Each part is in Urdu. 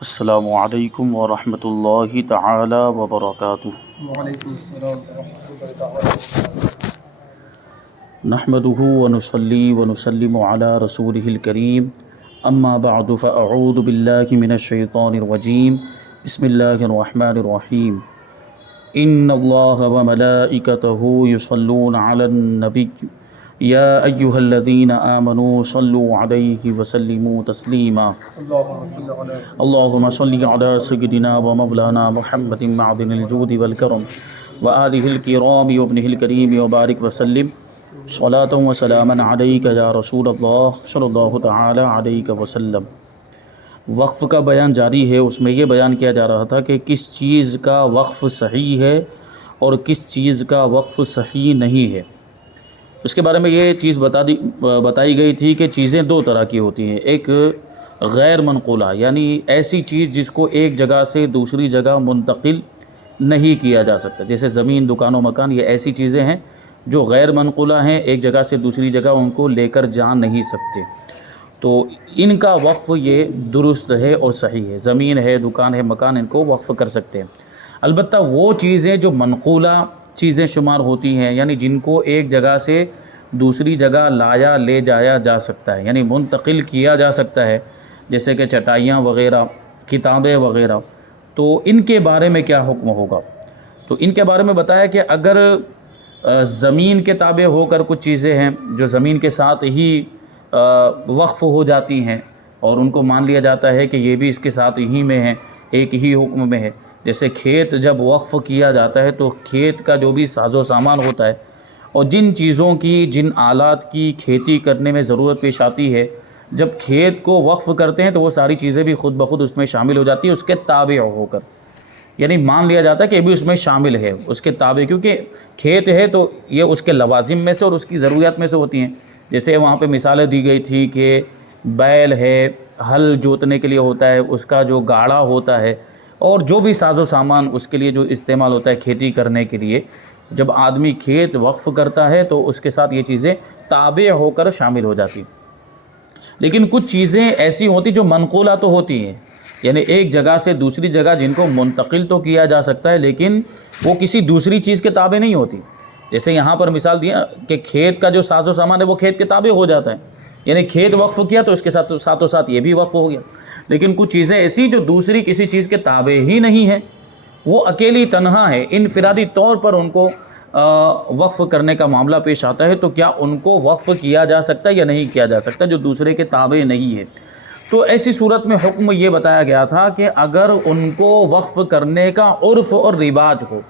السلام علیکم ورحمۃ اللہ تعالی وبرکاتہ۔ وعلیکم السلام ورحمۃ اللہ تعالیٰ وبرکاتہ۔ نحمدہ ونصلی ونسلم علی رسولہ الکریم، اما بعد فاعوذ باللہ من الشیطان الرجیم، بسم اللہ الرحمن الرحیم۔ ان اللہ وملائکتہ یصلون علی النبی یا ایہا الذین آمنوا صلوا علیہ وسلموا تسلیما۔ اللہم صل علی اللہم صلی علی سیدنا و مولانا محمد معدن الجود والکرم وآلہ الکرام وابنہ الکریم وبارک وسلم صلاۃ و سلاما علیک یا رسول اللہ صلی اللہ تعالی علیہ وسلم۔ وقف کا بیان جاری ہے، اس میں یہ بیان کیا جا رہا تھا کہ کس چیز کا وقف صحیح ہے اور کس چیز کا وقف صحیح نہیں ہے۔ اس کے بارے میں یہ چیز بتائی گئی تھی کہ چیزیں دو طرح کی ہوتی ہیں، ایک غیر منقولہ یعنی ایسی چیز جس کو ایک جگہ سے دوسری جگہ منتقل نہیں کیا جا سکتا، جیسے زمین، دکان و مکان، یہ ایسی چیزیں ہیں جو غیر منقولہ ہیں، ایک جگہ سے دوسری جگہ ان کو لے کر جا نہیں سکتے، تو ان کا وقف یہ درست ہے اور صحیح ہے۔ زمین ہے، دکان ہے، مکان، ان کو وقف کر سکتے ہیں۔ البتہ وہ چیزیں جو منقولہ چیزیں شمار ہوتی ہیں، یعنی جن کو ایک جگہ سے دوسری جگہ لے جایا جا سکتا ہے، یعنی منتقل کیا جا سکتا ہے، جیسے کہ چٹائیاں وغیرہ، کتابیں وغیرہ، تو ان کے بارے میں کیا حکم ہوگا؟ تو ان کے بارے میں بتایا کہ اگر زمین کے تابع ہو کر کچھ چیزیں ہیں جو زمین کے ساتھ ہی وقف ہو جاتی ہیں اور ان کو مان لیا جاتا ہے کہ یہ بھی اس کے ساتھ ہی میں ہیں، ایک ہی حکم میں ہے، جیسے کھیت جب وقف کیا جاتا ہے تو کھیت کا جو بھی ساز و سامان ہوتا ہے اور جن چیزوں کی، جن آلات کی کھیتی کرنے میں ضرورت پیش آتی ہے، جب کھیت کو وقف کرتے ہیں تو وہ ساری چیزیں بھی خود بخود اس میں شامل ہو جاتی ہیں، اس کے تابع ہو کر، یعنی مان لیا جاتا ہے کہ یہ بھی اس میں شامل ہے، اس کے تابع، کیونکہ کھیت ہے تو یہ اس کے لوازم میں سے اور اس کی ضروریات میں سے ہوتی ہیں۔ جیسے وہاں پہ مثالیں دی گئی تھی کہ بیل ہے، ہل جوتنے کے لیے ہوتا ہے، اس کا جو گاڑا ہوتا ہے، اور جو بھی ساز و سامان اس کے لیے جو استعمال ہوتا ہے کھیتی کرنے کے لیے، جب آدمی کھیت وقف کرتا ہے تو اس کے ساتھ یہ چیزیں تابع ہو کر شامل ہو جاتی۔ لیکن کچھ چیزیں ایسی ہوتی جو منقولہ تو ہوتی ہیں، یعنی ایک جگہ سے دوسری جگہ جن کو منتقل تو کیا جا سکتا ہے لیکن وہ کسی دوسری چیز کے تابع نہیں ہوتی۔ جیسے یہاں پر مثال دیا کہ کھیت کا جو ساز و سامان ہے وہ کھیت کے تابع ہو جاتا ہے، یعنی کھیت وقف کیا تو اس کے ساتھ یہ بھی وقف ہو گیا۔ لیکن کچھ چیزیں ایسی جو دوسری کسی چیز کے تابع ہی نہیں ہیں، وہ اکیلی تنہا ہے، انفرادی طور پر ان کو وقف کرنے کا معاملہ پیش آتا ہے، تو کیا ان کو وقف کیا جا سکتا ہے یا نہیں کیا جا سکتا، جو دوسرے کے تابع نہیں ہے؟ تو ایسی صورت میں حکم یہ بتایا گیا تھا کہ اگر ان کو وقف کرنے کا عرف اور رواج ہو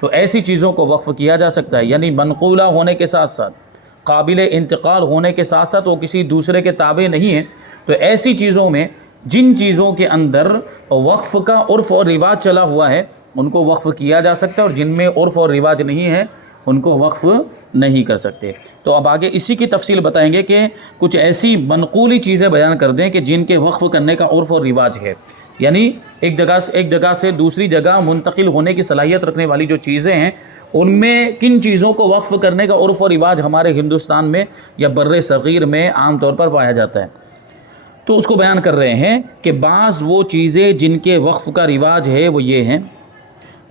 تو ایسی چیزوں کو وقف کیا جا سکتا ہے، یعنی منقولہ ہونے کے ساتھ ساتھ، قابل انتقال ہونے کے ساتھ ساتھ وہ کسی دوسرے کے تابع نہیں ہیں، تو ایسی چیزوں میں جن چیزوں کے اندر وقف کا عرف اور رواج چلا ہوا ہے ان کو وقف کیا جا سکتا ہے، اور جن میں عرف اور رواج نہیں ہے ان کو وقف نہیں کر سکتے۔ تو اب آگے اسی کی تفصیل بتائیں گے کہ کچھ ایسی منقولی چیزیں بیان کر دیں کہ جن کے وقف کرنے کا عرف اور رواج ہے، یعنی ایک جگہ سے دوسری جگہ منتقل ہونے کی صلاحیت رکھنے والی جو چیزیں ہیں، ان میں کن چیزوں کو وقف کرنے کا عرف اور رواج ہمارے ہندوستان میں یا بر صغیر میں عام طور پر پایا جاتا ہے۔ تو اس کو بیان کر رہے ہیں کہ بعض وہ چیزیں جن کے وقف کا رواج ہے وہ یہ ہیں: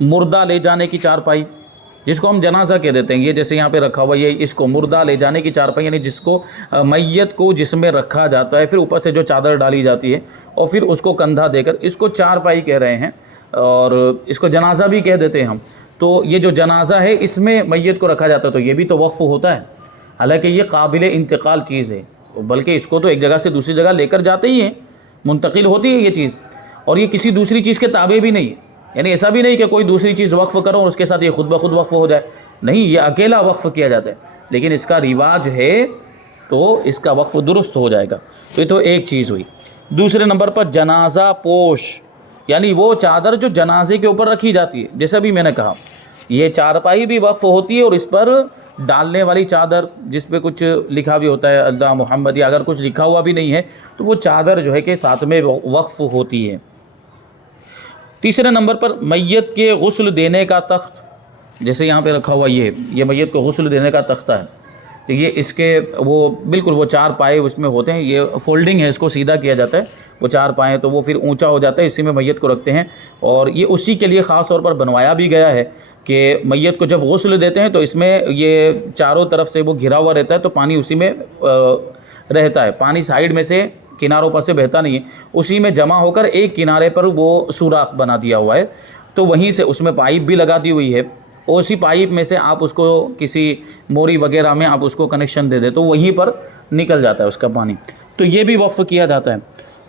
مردہ لے جانے کی چارپائی، جس کو ہم جنازہ کہہ دیتے ہیں، یہ جیسے یہاں پہ رکھا ہوا یہ، اس کو مردہ لے جانے کی چارپائی، یعنی جس کو میت کو جس میں رکھا جاتا ہے، پھر اوپر سے جو چادر ڈالی جاتی ہے اور پھر اس کو کندھا دے کر، اس کو چارپائی کہہ رہے ہیں، اور اس کو جنازہ بھی کہہ دیتے ہیں ہم۔ تو یہ جو جنازہ ہے اس میں میت کو رکھا جاتا ہے، تو یہ بھی تو وقف ہوتا ہے، حالانکہ یہ قابل انتقال چیز ہے، بلکہ اس کو تو ایک جگہ سے دوسری جگہ لے کر جاتے ہی ہیں، منتقل ہوتی ہے یہ چیز، اور یہ کسی دوسری چیز کے تابع بھی نہیں ہے، یعنی ایسا بھی نہیں کہ کوئی دوسری چیز وقف کرو اور اس کے ساتھ یہ خود بخود وقف ہو جائے، نہیں، یہ اکیلا وقف کیا جاتا ہے، لیکن اس کا رواج ہے تو اس کا وقف درست ہو جائے گا۔ تو یہ تو ایک چیز ہوئی۔ دوسرے نمبر پر جنازہ پوش، یعنی وہ چادر جو جنازے کے اوپر رکھی جاتی ہے، جیسا بھی میں نے کہا، یہ چارپائی بھی وقف ہوتی ہے، اور اس پر ڈالنے والی چادر جس پہ کچھ لکھا بھی ہوتا ہے اللہ محمد، یا اگر کچھ لکھا ہوا بھی نہیں ہے تو وہ چادر جو ہے کہ ساتھ میں وقف ہوتی ہے۔ تیسرے نمبر پر میت کے غسل دینے کا تخت، جیسے یہاں پہ رکھا ہوا یہ میت کو غسل دینے کا تختہ ہے، تو یہ اس کے وہ بالکل وہ 4 پائے اس میں ہوتے ہیں، یہ فولڈنگ ہے، اس کو سیدھا کیا جاتا ہے، وہ 4 پائے تو وہ پھر اونچا ہو جاتا ہے، اسی میں میت کو رکھتے ہیں، اور یہ اسی کے لیے خاص طور پر بنوایا بھی گیا ہے کہ میت کو جب غسل دیتے ہیں تو اس میں یہ چاروں طرف سے وہ گھرا ہوا رہتا ہے، تو پانی اسی میں رہتا ہے، پانی سائیڈ میں سے کناروں پر سے بہتا نہیں ہے، اسی میں جمع ہو کر ایک کنارے پر وہ سوراخ بنا دیا ہوا ہے، تو وہیں سے اس میں پائپ بھی لگا دی ہوئی ہے، اور اسی پائپ میں سے آپ اس کو کسی موری وغیرہ میں آپ اس کو کنیکشن دے دیں تو وہیں پر نکل جاتا ہے اس کا پانی۔ تو یہ بھی وقف کیا جاتا ہے،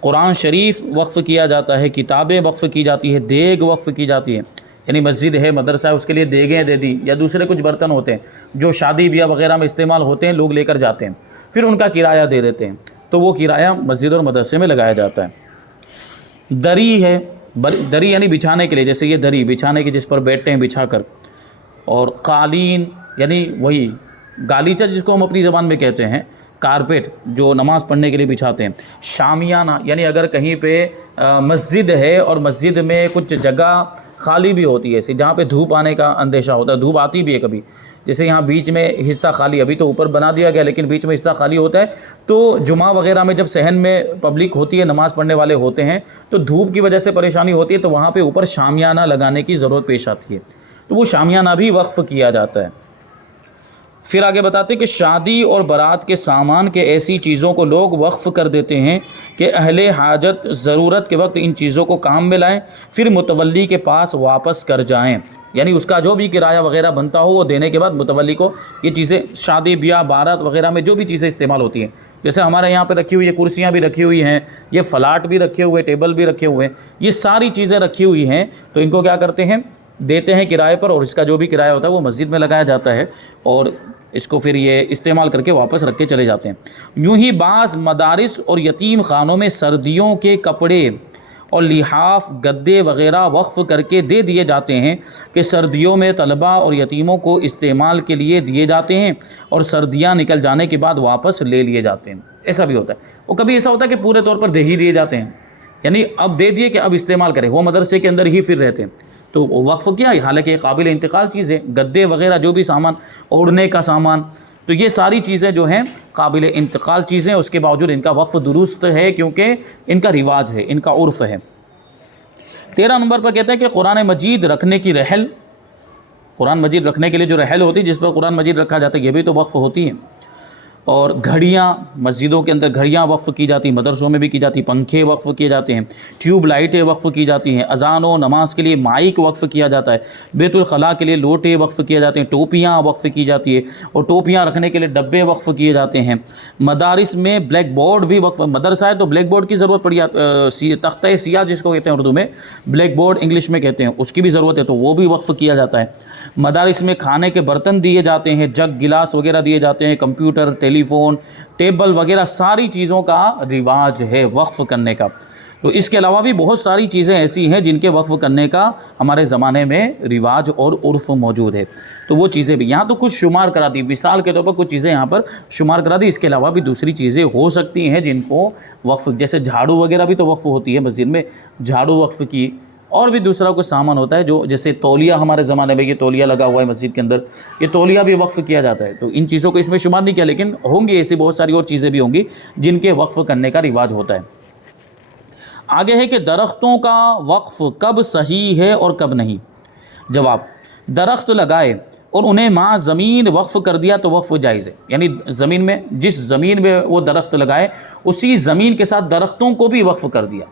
قرآن شریف وقف کیا جاتا ہے، کتابیں وقف کی جاتی ہے، دیگ وقف کی جاتی ہے، یعنی مسجد ہے، مدرسہ ہے، اس کے لیے دیگیں دے دی، یا دوسرے کچھ برتن ہوتے ہیں جو شادی بیاہ وغیرہ میں استعمال ہوتے ہیں، لوگ لے کر جاتے ہیں، پھر ان کا کرایہ دے دیتے ہیں، تو وہ کرایہ مسجد اور مدرسے میں لگایا جاتا ہے۔ دری ہے، دری یعنی بچھانے کے لیے، جیسے یہ دری بچھانے کی جس پر بیٹھتے ہیں بچھا کر، اور قالین یعنی وہی گالیچہ جس کو ہم اپنی زبان میں کہتے ہیں، کارپیٹ جو نماز پڑھنے کے لیے بچھاتے ہیں۔ شامیانہ یعنی اگر کہیں پہ مسجد ہے اور مسجد میں کچھ جگہ خالی بھی ہوتی ہے، ایسی جہاں پہ دھوپ آنے کا اندیشہ ہوتا ہے، دھوپ آتی بھی ہے کبھی، جیسے یہاں بیچ میں حصہ خالی، ابھی تو اوپر بنا دیا گیا لیکن بیچ میں حصہ خالی ہوتا ہے، تو جمعہ وغیرہ میں جب صحن میں پبلک ہوتی ہے، نماز پڑھنے والے ہوتے ہیں، تو دھوپ کی وجہ سے پریشانی ہوتی ہے، تو وہاں پہ اوپر شامیانہ لگانے کی ضرورت پیش آتی ہے، تو وہ شامیانہ بھی وقف کیا جاتا ہے۔ پھر آگے بتاتے ہیں کہ شادی اور برات کے سامان کے ایسی چیزوں کو لوگ وقف کر دیتے ہیں کہ اہل حاجت ضرورت کے وقت ان چیزوں کو کام میں لائیں، پھر متولی کے پاس واپس کر جائیں، یعنی اس کا جو بھی کرایہ وغیرہ بنتا ہو وہ دینے کے بعد متولی کو یہ چیزیں، شادی بیاہ بارات وغیرہ میں جو بھی چیزیں استعمال ہوتی ہیں، جیسے ہمارے یہاں پہ رکھی ہوئی یہ کرسیاں بھی رکھی ہوئی ہیں، یہ فلاٹ بھی رکھے ہوئے، ٹیبل بھی رکھے ہوئے ہیں، یہ ساری چیزیں رکھی ہوئی ہیں، تو ان کو کیا کرتے ہیں، دیتے ہیں کرائے پر، اور اس کا جو بھی کرایہ ہوتا ہے وہ مسجد میں لگایا جاتا ہے، اور اس کو پھر یہ استعمال کر کے واپس رکھ کے چلے جاتے ہیں۔ یوں ہی بعض مدارس اور یتیم خانوں میں سردیوں کے کپڑے اور لحاف، گدے وغیرہ وقف کر کے دے دیے جاتے ہیں کہ سردیوں میں طلبہ اور یتیموں کو استعمال کے لیے دیے جاتے ہیں، اور سردیاں نکل جانے کے بعد واپس لے لیے جاتے ہیں۔ ایسا بھی ہوتا ہے، اور کبھی ایسا ہوتا ہے کہ پورے طور پر دے ہی دیے جاتے ہیں، یعنی اب دے دیے کہ اب استعمال کریں، وہ مدرسے کے اندر ہی پھر رہتے ہیں، تو وقف کیا ہے، حالانکہ یہ قابل انتقال چیز ہے، گدے وغیرہ جو بھی سامان، اوڑھنے کا سامان، تو یہ ساری چیزیں جو ہیں قابل انتقال چیزیں، اس کے باوجود ان کا وقف درست ہے کیونکہ ان کا رواج ہے، ان کا عرف ہے۔ 13 نمبر پر کہتا ہے کہ قرآن مجید رکھنے کی رحل، قرآن مجید رکھنے کے لیے جو رحل ہوتی ہے جس پر قرآن مجید رکھا جاتا ہے، یہ بھی تو وقف ہوتی ہے۔ اور گھڑیاں، مسجدوں کے اندر گھڑیاں وقف کی جاتی ہیں، مدرسوں میں بھی کی جاتی ہیں، پنکھے وقف کیے جاتے ہیں، ٹیوب لائٹیں وقف کی جاتی ہیں، اذان و نماز کے لیے مائک وقف کیا جاتا ہے، بیت الخلاء کے لیے لوٹے وقف کیے جاتے ہیں، ٹوپیاں وقف کی جاتی ہے، اور ٹوپیاں رکھنے کے لیے ڈبے وقف کیے جاتے ہیں۔ مدارس میں بلیک بورڈ بھی وقف، مدرسہ ہے تو بلیک بورڈ کی ضرورت پڑی، تختہ سیاہ جس کو کہتے ہیں اردو میں، بلیک بورڈ انگلش میں کہتے ہیں، اس کی بھی ضرورت ہے، تو وہ بھی وقف کیا جاتا ہے۔ مدارس میں کھانے کے برتن دیے جاتے ہیں، جگ گلاس وغیرہ دیے جاتے ہیں، کمپیوٹر، ٹیلی فون، ٹیبل وغیرہ ساری چیزوں کا رواج ہے وقف کرنے کا۔ تو اس کے علاوہ بھی بہت ساری چیزیں ایسی ہیں جن کے وقف کرنے کا ہمارے زمانے میں رواج اور عرف موجود ہے، تو وہ چیزیں بھی یہاں تو کچھ شمار کرا دی، مثال کے طور پر کچھ چیزیں یہاں پر شمار کرا دی، اس کے علاوہ بھی دوسری چیزیں ہو سکتی ہیں جن کو وقف، جیسے جھاڑو وغیرہ بھی تو وقف ہوتی ہے مسجد میں، جھاڑو وقف کی، اور بھی دوسرا کچھ سامان ہوتا ہے جو جیسے تولیہ، ہمارے زمانے میں یہ تولیہ لگا ہوا ہے مسجد کے اندر، یہ تولیہ بھی وقف کیا جاتا ہے، تو ان چیزوں کو اس میں شمار نہیں کیا، لیکن ہوں گی ایسی بہت ساری اور چیزیں بھی ہوں گی جن کے وقف کرنے کا رواج ہوتا ہے۔ آگے ہے کہ درختوں کا وقف کب صحیح ہے اور کب نہیں۔ جواب، درخت لگائے اور انہیں ماں زمین وقف کر دیا تو وقف جائز ہے، یعنی زمین میں، جس زمین میں وہ درخت لگائے اسی زمین کے ساتھ درختوں کو بھی وقف کر دیا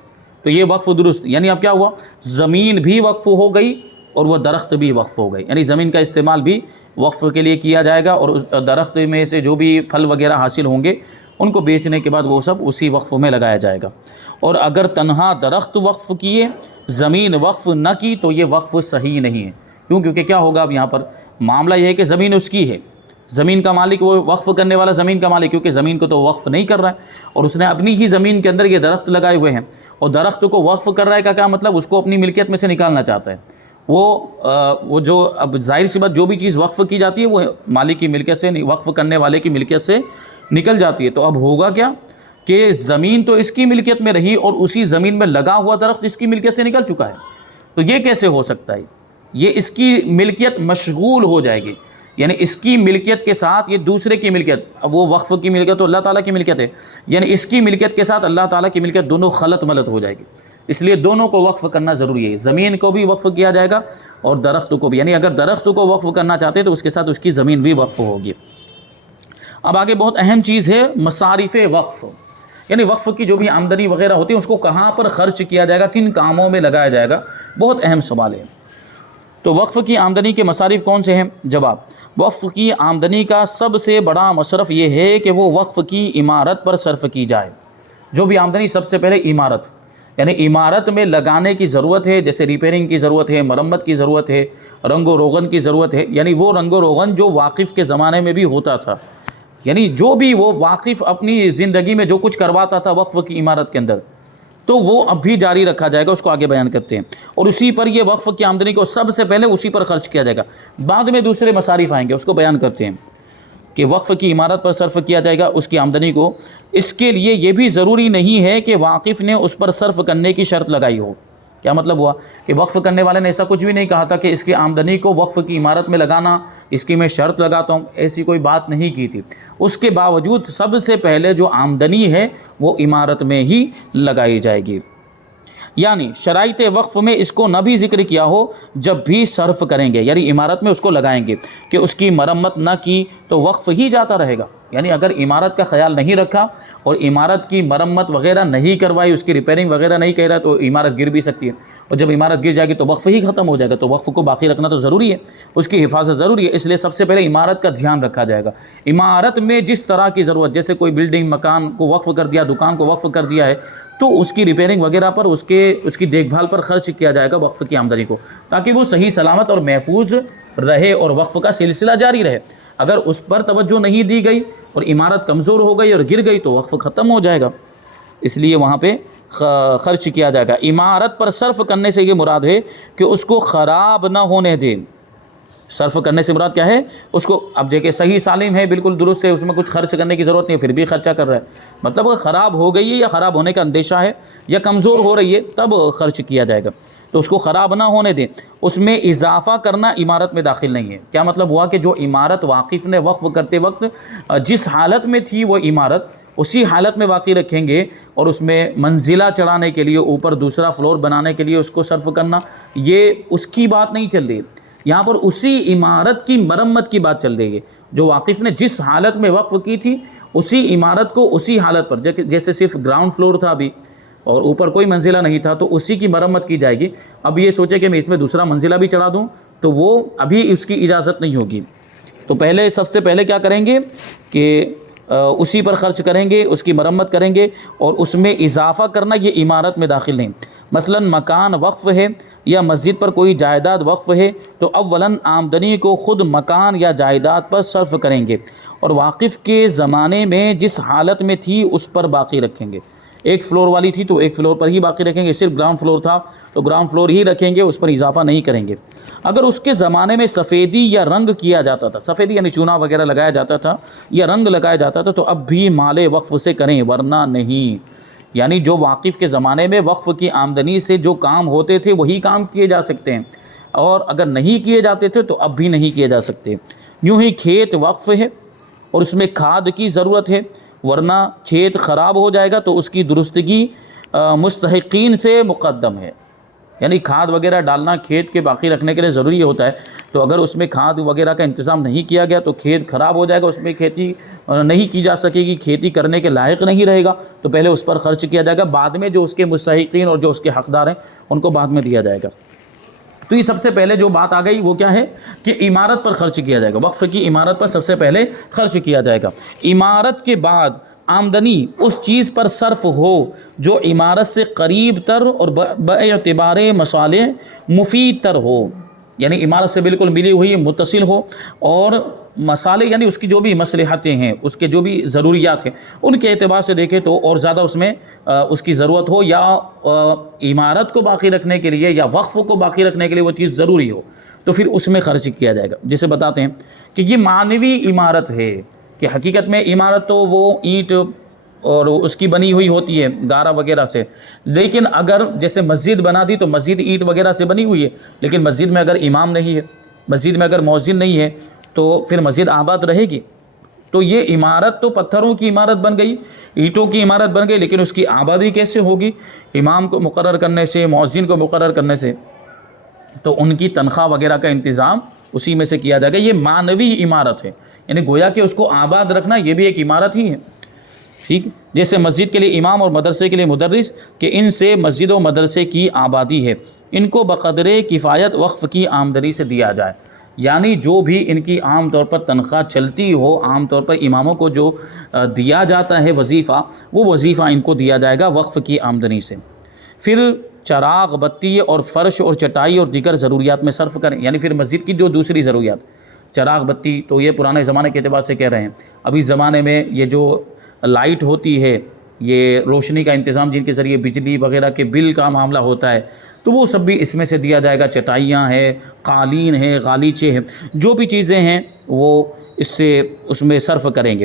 تو یہ وقف درست، یعنی اب کیا ہوا، زمین بھی وقف ہو گئی اور وہ درخت بھی وقف ہو گئی، یعنی زمین کا استعمال بھی وقف کے لیے کیا جائے گا، اور اس درخت میں سے جو بھی پھل وغیرہ حاصل ہوں گے ان کو بیچنے کے بعد وہ سب اسی وقف میں لگایا جائے گا۔ اور اگر تنہا درخت وقف کیے، زمین وقف نہ کی تو یہ وقف صحیح نہیں ہے، کیونکہ کیا ہوگا اب یہاں پر معاملہ یہ ہے کہ زمین اس کی ہے، زمین کا مالک، وہ وقف کرنے والا زمین کا مالک، کیونکہ زمین کو تو وقف نہیں کر رہا ہے، اور اس نے اپنی ہی زمین کے اندر یہ درخت لگائے ہوئے ہیں، اور درخت کو وقف کر رہا ہے کا کیا مطلب، اس کو اپنی ملکیت میں سے نکالنا چاہتا ہے، وہ جو اب ظاہر سی بات جو بھی چیز وقف کی جاتی ہے وہ مالک کی ملکیت سے، وقف کرنے والے کی ملکیت سے نکل جاتی ہے، تو اب ہوگا کیا کہ زمین تو اس کی ملکیت میں رہی اور اسی زمین میں لگا ہوا درخت اس کی ملکیت سے نکل چکا ہے، تو یہ کیسے ہو سکتا ہے، یہ اس کی ملکیت مشغول ہو جائے گی، یعنی اس کی ملکیت کے ساتھ یہ دوسرے کی ملکیت، اب وہ وقف کی ملکیت تو اللہ تعالیٰ کی ملکیت ہے، یعنی اس کی ملکیت کے ساتھ اللہ تعالیٰ کی ملکیت دونوں خلط ملط ہو جائے گی، اس لیے دونوں کو وقف کرنا ضروری ہے، زمین کو بھی وقف کیا جائے گا اور درخت کو بھی، یعنی اگر درخت کو وقف کرنا چاہتے ہیں تو اس کے ساتھ اس کی زمین بھی وقف ہوگی۔ اب آگے بہت اہم چیز ہے مصارف وقف، یعنی وقف کی جو بھی آمدنی وغیرہ ہوتی ہے اس کو کہاں پر خرچ کیا جائے گا، کن کاموں میں لگایا جائے گا، بہت اہم سوال ہے۔ تو وقف کی آمدنی کے مصارف کون سے ہیں؟ جواب، وقف کی آمدنی کا سب سے بڑا مصرف یہ ہے کہ وہ وقف کی عمارت پر صرف کی جائے۔ جو بھی آمدنی سب سے پہلے عمارت، یعنی عمارت میں لگانے کی ضرورت ہے، جیسے ریپیئرنگ کی ضرورت ہے، مرمت کی ضرورت ہے، رنگ و روغن کی ضرورت ہے، یعنی وہ رنگ و روغن جو واقف کے زمانے میں بھی ہوتا تھا، یعنی جو بھی وہ واقف اپنی زندگی میں جو کچھ کرواتا تھا وقف کی عمارت کے اندر، تو وہ اب بھی جاری رکھا جائے گا، اس کو آگے بیان کرتے ہیں، اور اسی پر یہ وقف کی آمدنی کو سب سے پہلے اسی پر خرچ کیا جائے گا، بعد میں دوسرے مصارف آئیں گے، اس کو بیان کرتے ہیں کہ وقف کی عمارت پر صرف کیا جائے گا اس کی آمدنی کو۔ اس کے لیے یہ بھی ضروری نہیں ہے کہ واقف نے اس پر صرف کرنے کی شرط لگائی ہو۔ کیا مطلب ہوا کہ وقف کرنے والے نے ایسا کچھ بھی نہیں کہا تھا کہ اس کی آمدنی کو وقف کی عمارت میں لگانا، اس کی میں شرط لگاتا ہوں، ایسی کوئی بات نہیں کی تھی۔ اس کے باوجود سب سے پہلے جو آمدنی ہے وہ عمارت میں ہی لگائی جائے گی، یعنی شرائط وقف میں اس کو نہ بھی ذکر کیا ہو، جب بھی صرف کریں گے یعنی عمارت میں اس کو لگائیں گے کہ اس کی مرمت نہ کی تو وقف ہی جاتا رہے گا، یعنی اگر عمارت کا خیال نہیں رکھا اور عمارت کی مرمت وغیرہ نہیں کروائی، اس کی ریپیئرنگ وغیرہ نہیں کہہ رہا تو عمارت گر بھی سکتی ہے، اور جب عمارت گر جائے گی تو وقف ہی ختم ہو جائے گا، تو وقف کو باقی رکھنا تو ضروری ہے، اس کی حفاظت ضروری ہے، اس لیے سب سے پہلے عمارت کا دھیان رکھا جائے گا۔ عمارت میں جس طرح کی ضرورت، جیسے کوئی بلڈنگ مکان کو وقف کر دیا، دکان کو وقف کر دیا ہے، تو اس کی ریپیئرنگ وغیرہ پر، اس کی دیکھ بھال پر خرچ کیا جائے گا وقف کی آمدنی کو، تاکہ وہ صحیح سلامت اور محفوظ رہے اور وقف کا سلسلہ جاری رہے۔ اگر اس پر توجہ نہیں دی گئی اور عمارت کمزور ہو گئی اور گر گئی تو وقف ختم ہو جائے گا، اس لیے وہاں پہ خرچ کیا جائے گا۔ عمارت پر صرف کرنے سے یہ مراد ہے کہ اس کو خراب نہ ہونے دیں۔ صرف کرنے سے مراد کیا ہے؟ اس کو اب دیکھیں صحیح سالم ہے، بالکل درست ہے، اس میں کچھ خرچ کرنے کی ضرورت نہیں ہے، پھر بھی خرچہ کر رہا ہے، مطلب اگر خراب ہو گئی ہے یا خراب ہونے کا اندیشہ ہے یا کمزور ہو رہی ہے تب خرچ کیا جائے گا، تو اس کو خراب نہ ہونے دیں۔ اس میں اضافہ کرنا عمارت میں داخل نہیں ہے۔ کیا مطلب ہوا کہ جو عمارت واقف نے وقف کرتے وقت جس حالت میں تھی وہ عمارت اسی حالت میں باقی رکھیں گے، اور اس میں منزلہ چڑھانے کے لیے اوپر دوسرا فلور بنانے کے لیے اس کو صرف کرنا، یہ اس کی بات نہیں چل رہی، یہاں پر اسی عمارت کی مرمت کی بات چل رہی ہے۔ جو واقف نے جس حالت میں وقف کی تھی اسی عمارت کو اسی حالت پر، جیسے صرف گراؤنڈ فلور تھا ابھی اور اوپر کوئی منزلہ نہیں تھا، تو اسی کی مرمت کی جائے گی۔ اب یہ سوچے کہ میں اس میں دوسرا منزلہ بھی چڑھا دوں تو وہ ابھی اس کی اجازت نہیں ہوگی، تو پہلے سب سے پہلے کیا کریں گے کہ اسی پر خرچ کریں گے، اس کی مرمت کریں گے، اور اس میں اضافہ کرنا یہ عمارت میں داخل نہیں۔ مثلا مکان وقف ہے یا مسجد پر کوئی جائیداد وقف ہے تو اولاً آمدنی کو خود مکان یا جائیداد پر صرف کریں گے، اور واقف کے زمانے میں جس حالت میں تھی اس پر باقی رکھیں گے۔ ایک فلور والی تھی تو ایک فلور پر ہی باقی رکھیں گے، صرف گراؤنڈ فلور تھا تو گراؤنڈ فلور ہی رکھیں گے، اس پر اضافہ نہیں کریں گے۔ اگر اس کے زمانے میں سفیدی یا رنگ کیا جاتا تھا، سفیدی یعنی چونا وغیرہ لگایا جاتا تھا یا رنگ لگایا جاتا تھا، تو اب بھی مال وقف سے کریں ورنہ نہیں۔ یعنی جو واقف کے زمانے میں وقف کی آمدنی سے جو کام ہوتے تھے وہی کام کیے جا سکتے ہیں، اور اگر نہیں کیے جاتے تھے تو اب بھی نہیں کیے جا سکتے۔ یوں ہی کھیت وقف ہے اور اس میں کھاد کی ضرورت ہے، ورنہ کھیت خراب ہو جائے گا تو اس کی درستگی مستحقین سے مقدم ہے۔ یعنی کھاد وغیرہ ڈالنا کھیت کے باقی رکھنے کے لیے ضروری ہوتا ہے، تو اگر اس میں کھاد وغیرہ کا انتظام نہیں کیا گیا تو کھیت خراب ہو جائے گا، اس میں کھیتی نہیں کی جا سکے گی، کھیتی کرنے کے لائق نہیں رہے گا، تو پہلے اس پر خرچ کیا جائے گا، بعد میں جو اس کے مستحقین اور جو اس کے حقدار ہیں ان کو بعد میں دیا جائے گا۔ تو یہ سب سے پہلے جو بات آ گئی وہ کیا ہے کہ عمارت پر خرچ کیا جائے گا، وقف کی عمارت پر سب سے پہلے خرچ کیا جائے گا۔ عمارت کے بعد آمدنی اس چیز پر صرف ہو جو عمارت سے قریب تر اور باعتبار مصالح مفید تر ہو، یعنی عمارت سے بالکل ملی ہوئی متصل ہو، اور مصالح یعنی اس کی جو بھی مصلحتیں ہیں، اس کے جو بھی ضروریات ہیں ان کے اعتبار سے دیکھیں تو اور زیادہ اس میں اس کی ضرورت ہو، یا عمارت کو باقی رکھنے کے لیے یا وقف کو باقی رکھنے کے لیے وہ چیز ضروری ہو تو پھر اس میں خرچ کیا جائے گا۔ جیسے بتاتے ہیں کہ یہ معنوی عمارت ہے، کہ حقیقت میں عمارت تو وہ اینٹ اور اس کی بنی ہوئی ہوتی ہے گارا وغیرہ سے، لیکن اگر جیسے مسجد بنا دی تو مسجد اینٹ وغیرہ سے بنی ہوئی ہے، لیکن مسجد میں اگر امام نہیں ہے، مسجد میں اگر مؤذن نہیں ہے، تو پھر مسجد آباد رہے گی؟ تو یہ عمارت تو پتھروں کی عمارت بن گئی، اینٹوں کی عمارت بن گئی، لیکن اس کی آبادی کیسے ہوگی؟ امام کو مقرر کرنے سے، مؤذن کو مقرر کرنے سے، تو ان کی تنخواہ وغیرہ کا انتظام اسی میں سے کیا جائے گا۔ یہ معنوی عمارت ہے، یعنی گویا کہ اس کو آباد رکھنا یہ بھی ایک عمارت ہی ہے، ٹھیک۔ جیسے مسجد کے لیے امام اور مدرسے کے لیے مدرس، کہ ان سے مسجد و مدرسے کی آبادی ہے، ان کو بقدر کفایت وقف کی آمدنی سے دیا جائے، یعنی جو بھی ان کی عام طور پر تنخواہ چلتی ہو، عام طور پر اماموں کو جو دیا جاتا ہے وظیفہ، وہ وظیفہ ان کو دیا جائے گا وقف کی آمدنی سے۔ پھر چراغ، بتی اور فرش اور چٹائی اور دیگر ضروریات میں صرف کریں، یعنی پھر مسجد کی جو دوسری ضروریات، چراغ بتی تو یہ پرانے زمانے کے اعتبار سے کہہ رہے ہیں، ابھی زمانے میں یہ جو لائٹ ہوتی ہے، یہ روشنی کا انتظام جن کے ذریعے بجلی وغیرہ کے بل کا معاملہ ہوتا ہے، تو وہ سب بھی اس میں سے دیا جائے گا۔ چٹائیاں ہیں، قالین ہیں، غالیچے ہیں، جو بھی چیزیں ہیں وہ اس میں صرف کریں گے،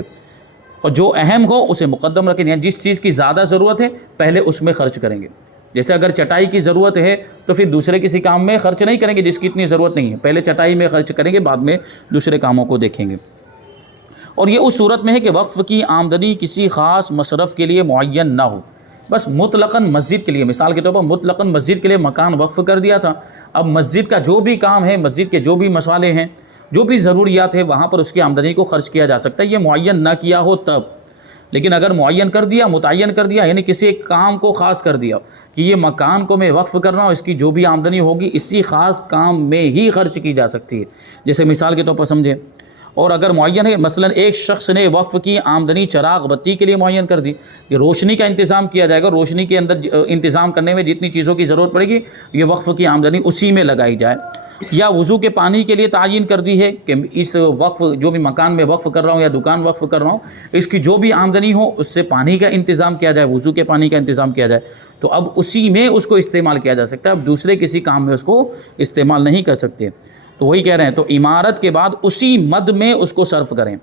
اور جو اہم ہو اسے مقدم رکھیں، یعنی جس چیز کی زیادہ ضرورت ہے پہلے اس میں خرچ کریں گے۔ جیسے اگر چٹائی کی ضرورت ہے تو پھر دوسرے کسی کام میں خرچ نہیں کریں گے جس کی اتنی ضرورت نہیں ہے، پہلے چٹائی میں خرچ کریں گے، بعد میں دوسرے کاموں کو دیکھیں گے۔ اور یہ اس صورت میں ہے کہ وقف کی آمدنی کسی خاص مصرف کے لیے معین نہ ہو، بس مطلقاً مسجد کے لیے، مثال کے طور پر مطلقاً مسجد کے لیے مکان وقف کر دیا تھا، اب مسجد کا جو بھی کام ہے، مسجد کے جو بھی مسالے ہیں، جو بھی ضروریات ہیں، وہاں پر اس کی آمدنی کو خرچ کیا جا سکتا ہے، یہ معین نہ کیا ہو تب۔ لیکن اگر معین کر دیا، متعین کر دیا، یعنی کسی ایک کام کو خاص کر دیا کہ یہ مکان کو میں وقف کر رہا ہوں، اس کی جو بھی آمدنی ہوگی اسی خاص کام میں ہی خرچ کی جا سکتی ہے، جیسے مثال کے طور پر سمجھیں۔ اور اگر معین ہے، مثلا ایک شخص نے وقف کی آمدنی چراغ بتی کے لیے معین کر دی، یہ روشنی کا انتظام کیا جائے گا، روشنی کے اندر انتظام کرنے میں جتنی چیزوں کی ضرورت پڑے گی یہ وقف کی آمدنی اسی میں لگائی جائے۔ یا وضو کے پانی کے لیے تعین کر دی ہے کہ اس وقف جو بھی مکان میں وقف کر رہا ہوں یا دکان وقف کر رہا ہوں، اس کی جو بھی آمدنی ہو اس سے پانی کا انتظام کیا جائے، وضو کے پانی کا انتظام کیا جائے، تو اب اسی میں اس کو استعمال کیا جا سکتا ہے، اب دوسرے کسی کام میں اس کو استعمال نہیں کر سکتے۔ تو وہی کہہ رہے ہیں، تو عمارت کے بعد اسی مد میں اس کو صرف کریں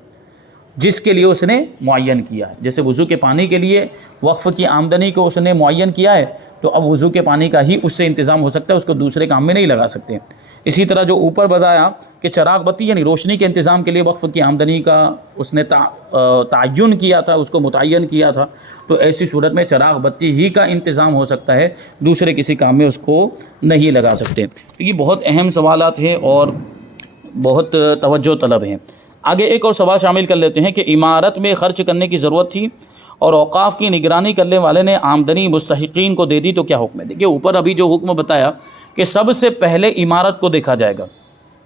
جس کے لیے اس نے معین کیا ہے۔ جیسے وضو کے پانی کے لیے وقف کی آمدنی کو اس نے معین کیا ہے، تو اب وضو کے پانی کا ہی اس سے انتظام ہو سکتا ہے، اس کو دوسرے کام میں نہیں لگا سکتے۔ اسی طرح جو اوپر بتایا کہ چراغ بتی یعنی روشنی کے انتظام کے لیے وقف کی آمدنی کا اس نے تعین کیا تھا، اس کو متعین کیا تھا، تو ایسی صورت میں چراغ بتی ہی کا انتظام ہو سکتا ہے، دوسرے کسی کام میں اس کو نہیں لگا سکتے۔ تو یہ بہت اہم سوالات ہیں اور بہت توجہ طلب ہیں۔ آگے ایک اور سوال شامل کر لیتے ہیں کہ عمارت میں خرچ کرنے کی ضرورت تھی اور اوقاف کی نگرانی کرنے والے نے آمدنی مستحقین کو دے دی تو کیا حکم ہے؟ دیکھیے اوپر ابھی جو حکم بتایا کہ سب سے پہلے عمارت کو دیکھا جائے گا،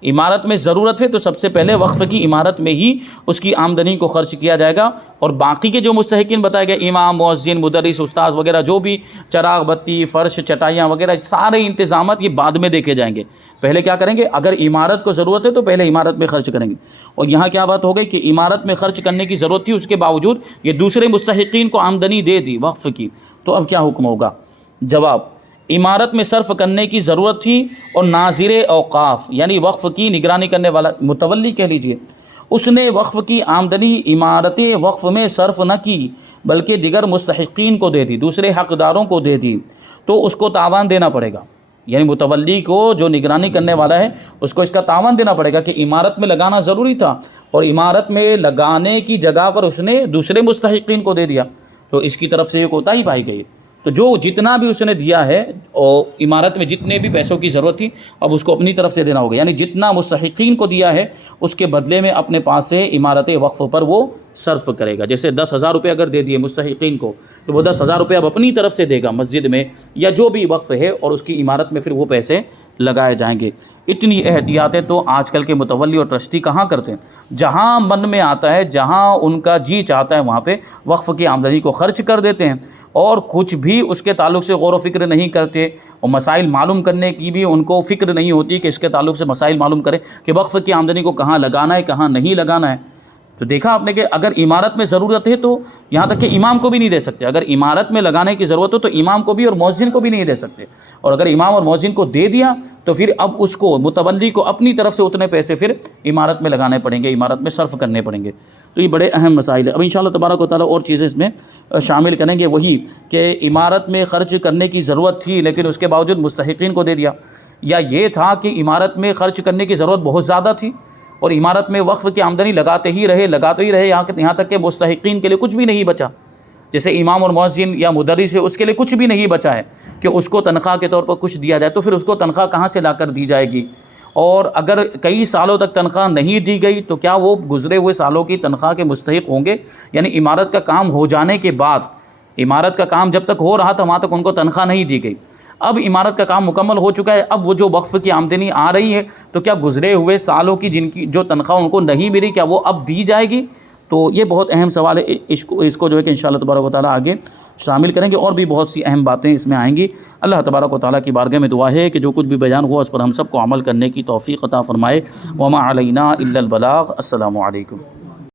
عمارت میں ضرورت ہے تو سب سے پہلے وقف کی عمارت میں ہی اس کی آمدنی کو خرچ کیا جائے گا، اور باقی کے جو مستحقین بتائے گئے امام، مؤذن، مدرس، استاذ وغیرہ، جو بھی چراغ بتی، فرش، چٹائیاں وغیرہ سارے انتظامات یہ بعد میں دیکھے جائیں گے۔ پہلے کیا کریں گے؟ اگر عمارت کو ضرورت ہے تو پہلے عمارت میں خرچ کریں گے۔ اور یہاں کیا بات ہو گئی کہ عمارت میں خرچ کرنے کی ضرورت تھی، اس کے باوجود یہ دوسرے مستحقین کو آمدنی دے دی وقف کی، تو اب کیا حکم ہوگا؟ جواب: عمارت میں صرف کرنے کی ضرورت تھی اور ناظر اوقاف یعنی وقف کی نگرانی کرنے والا، متولی کہہ لیجئے، اس نے وقف کی آمدنی عمارت وقف میں صرف نہ کی بلکہ دیگر مستحقین کو دے دی، دوسرے حقداروں کو دے دی، تو اس کو تاوان دینا پڑے گا، یعنی متولی کو جو نگرانی کرنے والا ہے اس کو اس کا تاوان دینا پڑے گا کہ عمارت میں لگانا ضروری تھا اور عمارت میں لگانے کی جگہ پر اس نے دوسرے مستحقین کو دے دیا، تو اس کی طرف سے یہ کوتاہی پائی گئی۔ تو جو جتنا بھی اس نے دیا ہے اور عمارت میں جتنے بھی پیسوں کی ضرورت تھی اب اس کو اپنی طرف سے دینا ہوگا، یعنی جتنا مستحقین کو دیا ہے اس کے بدلے میں اپنے پاس سے عمارت وقف پر وہ صرف کرے گا۔ جیسے 10,000 روپے اگر دے دیے مستحقین کو تو وہ 10,000 روپے اب اپنی طرف سے دے گا مسجد میں یا جو بھی وقف ہے، اور اس کی عمارت میں پھر وہ پیسے لگائے جائیں گے۔ اتنی احتیاطیں تو آج کل کے متولی اور ٹرسٹی کہاں کرتے ہیں، جہاں من میں آتا ہے، جہاں ان کا جی چاہتا ہے وہاں پہ وقف کی آمدنی کو خرچ کر دیتے ہیں، اور کچھ بھی اس کے تعلق سے غور و فکر نہیں کرتے، اور مسائل معلوم کرنے کی بھی ان کو فکر نہیں ہوتی کہ اس کے تعلق سے مسائل معلوم کریں کہ وقف کی آمدنی کو کہاں لگانا ہے کہاں نہیں لگانا ہے۔ تو دیکھا آپ نے کہ اگر عمارت میں ضرورت ہے تو یہاں تک کہ امام کو بھی نہیں دے سکتے، اگر عمارت میں لگانے کی ضرورت ہو تو امام کو بھی اور مؤذن کو بھی نہیں دے سکتے، اور اگر امام اور مؤذن کو دے دیا تو پھر اب اس کو متولی کو اپنی طرف سے اتنے پیسے پھر عمارت میں لگانے پڑیں گے، عمارت میں صرف کرنے پڑیں گے۔ تو یہ بڑے اہم مسائل ہیں۔ اب انشاءاللہ تبارک و تعالیٰ اور چیزیں اس میں شامل کریں گے، وہی کہ عمارت میں خرچ کرنے کی ضرورت تھی لیکن اس کے باوجود مستحقین کو دے دیا، یا یہ تھا کہ عمارت میں خرچ کرنے کی ضرورت بہت زیادہ تھی اور عمارت میں وقف کی آمدنی لگاتے ہی رہے یہاں تک کہ مستحقین کے لیے کچھ بھی نہیں بچا، جیسے امام اور مؤذن یا مدرس ہے اس کے لیے کچھ بھی نہیں بچا ہے کہ اس کو تنخواہ کے طور پر کچھ دیا جائے، تو پھر اس کو تنخواہ کہاں سے لا کر دی جائے گی؟ اور اگر کئی سالوں تک تنخواہ نہیں دی گئی تو کیا وہ گزرے ہوئے سالوں کی تنخواہ کے مستحق ہوں گے؟ یعنی عمارت کا کام ہو جانے کے بعد، عمارت کا کام جب تک ہو رہا تھا وہاں تک ان کو تنخواہ نہیں دی گئی، اب عمارت کا کام مکمل ہو چکا ہے، اب وہ جو وقف کی آمدنی آ رہی ہے تو کیا گزرے ہوئے سالوں کی جن کی جو تنخواہ ان کو نہیں ملی کیا وہ اب دی جائے گی؟ تو یہ بہت اہم سوال ہے، اس کو جو ہے کہ انشاءاللہ تبارک و تعالیٰ آگے شامل کریں گے، اور بھی بہت سی اہم باتیں اس میں آئیں گی۔ اللہ تبارک و تعالیٰ کی بارگاہ میں دعا ہے کہ جو کچھ بھی بیان ہوا اس پر ہم سب کو عمل کرنے کی توفیق عطا فرمائے۔ وما علینا الا البلاغ۔ السلام علیکم۔